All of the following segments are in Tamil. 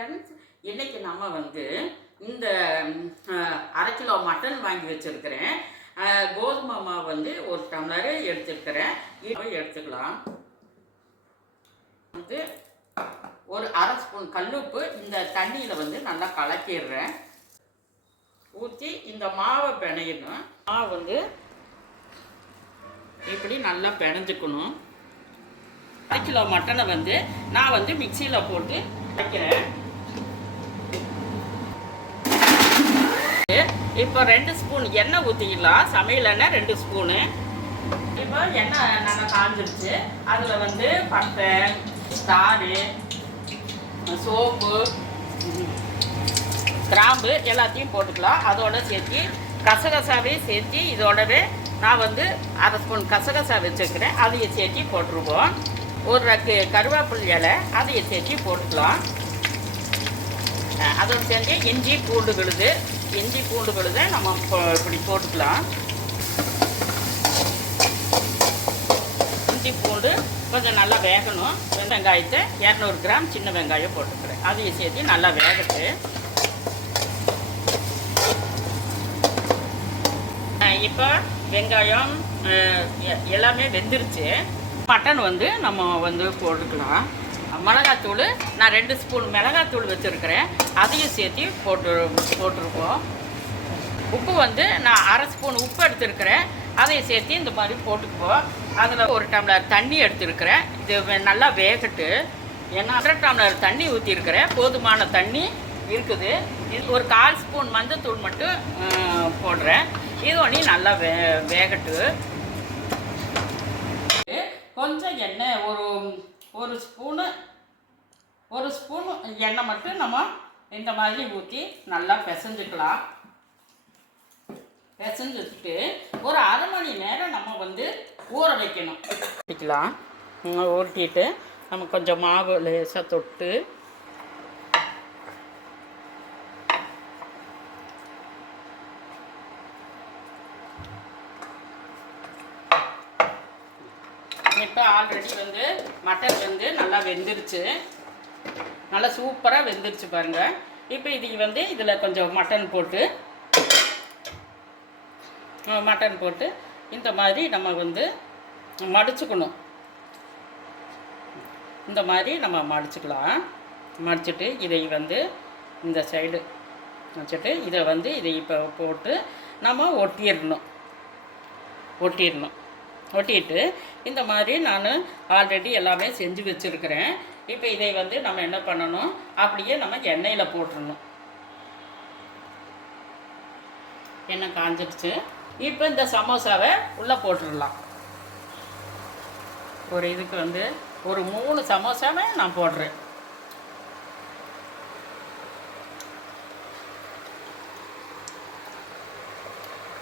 ஃப்ரெண்ட்ஸ் இன்றைக்கி நம்ம வந்து இந்த அரை கிலோ மட்டன் வாங்கி வச்சுருக்கிறேன். கோதுமை மாவு வந்து ஒரு டம்ளர் எடுத்துருக்கிறேன். எடுத்துக்கலாம். வந்து ஒரு அரை ஸ்பூன் கல்லுப்பு இந்த தண்ணியில் வந்து நல்லா கலக்கிடுறேன். ஊற்றி இந்த மாவை பிணையணும் மாவு வந்து இப்படி நல்லா பிணைஞ்சுக்கணும் அரை கிலோ மட்டனை வந்து நான் வந்து மிக்சியில் போட்டு வைக்கிறேன். இப்போ ரெண்டு ஸ்பூன் எண்ணெய் ஊற்றிக்கலாம் சமையல் எண்ணெய் ரெண்டு ஸ்பூனு. இப்போ எண்ணெய் நல்லா காஞ்சிருச்சு. அதில் வந்து பட்டை ஸ்டாரு சோப்பு கிராம்பு எல்லாத்தையும் போட்டுக்கலாம். அதோட சேர்த்து கசகசாவே சேர்த்து இதோடவே நான் வந்து அரை ஸ்பூன் கசகசா வச்சுருக்கிறேன் அதையும் சேர்த்து போட்டுருவோம். ஒரு ரக்கு கருவேப்பில் இலை அதையும் சேர்த்து போட்டுக்கலாம். அதோட சேர்ந்து இஞ்சி பூண்டு விழுது. இஞ்சி பூண்டு விழுதை நம்ம இப்படி போட்டுக்கலாம். இஞ்சி பூண்டு கொஞ்சம் நல்லா வேகணும். வெங்காயத்தை இரநூறு கிராம் சின்ன வெங்காயம் போட்டுக்கிறேன். அதையும் சேர்த்து நல்லா வேகட்டு. இப்போ வெங்காயம் எ- எல்லாமே வெந்துருச்சு. மட்டன் வந்து நம்ம வந்து போட்டுக்கலாம். மிளகாத்தூள் நான் ரெண்டு ஸ்பூன் மிளகாத்தூள் வச்சுருக்கிறேன். அதையும் சேர்த்து போட்டு போட்டிருக்கோம். உப்பு வந்து நான் அரை ஸ்பூன் உப்பு எடுத்துருக்கிறேன். அதையும் சேர்த்து இந்த மாதிரி போட்டுக்குவோம். அதில் ஒரு டம்ளர் தண்ணி எடுத்துருக்கிறேன். இது வே- நல்லா வேகட்டு. ஏன்னா அரை டம்ளர் தண்ணி ஊற்றிருக்கிறேன் போதுமான தண்ணி இருக்குது. இது ஒரு கால் ஸ்பூன் மஞ்சத்தூள் மட்டும் போடுறேன். இது ஒன்றி நல்லா வே வேகட்டு. கொஞ்சம் எண்ணெய் ஒரு ஒரு ஸ்பூனு ஒரு ஸ்பூன் எண்ணெய் மட்டும் நம்ம இந்த மாதிரி ஊற்றி நல்லா பிசைஞ்சுக்கலாம். பிசைஞ்சுட்டு ஒரு அரை மணி நேரம் நம்ம வந்து ஊற வைக்கணும். வைக்கலாம் ஊட்டிட்டு நம்ம கொஞ்சம் மாவு லேசாக தொட்டு இப்போ ஆல்ரெடி வந்து மட்டன் வந்து நல்லா வெந்துருச்சு. நல்லா சூப்பராக வெந்துருச்சு பாருங்க. இப்போ இது வந்து இதில் கொஞ்சம் மட்டன் போட்டு மட்டன் போட்டு இந்த மாதிரி நம்ம வந்து மடிச்சுக்கணும். இந்த மாதிரி நம்ம மடிச்சுக்கலாம். மடிச்சுட்டு இதை வந்து இந்த சைடு வச்சுட்டு இதை வந்து இதை இப்போ போட்டு நம்ம ஒட்டிடணும். ஒட்டிடணும். ஒட்டிட்டு இந்த மாதிரி நான் ஆல்ரெடி எல்லாமே செஞ்சு வச்சுருக்கிறேன். இப்போ இதை வந்து நம்ம என்ன பண்ணணும்? அப்படியே நம்ம எண்ணெயில் போட்டுடணும் எண்ணெய் காஞ்சிடுச்சு இப்போ இந்த சமோசாவை உள்ளே போட்டுடலாம். ஒரு இதுக்கு வந்து ஒரு மூணு சமோசாவை நான் போடுறேன்.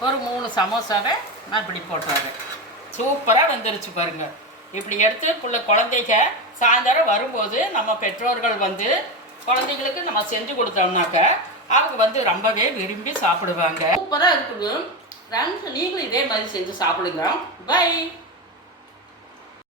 ஒரு மூணு சமோசாவை நான் இப்படி போட்டுறேன். சூப்பராக வந்துருச்சு பாருங்க. இப்படி எடுத்து புள்ள குழந்தைங்க சாயந்தரம் வரும்போது நம்ம பெற்றோர்கள் வந்து குழந்தைங்களுக்கு நம்ம செஞ்சு கொடுத்தோம்னாக்க அவங்க வந்து ரொம்பவே விரும்பி சாப்பிடுவாங்க. சூப்பராக இருக்குது. ஃப்ரெண்ட்ஸ் நீங்களும் இதே மாதிரி செஞ்சு சாப்பிடுங்க. பை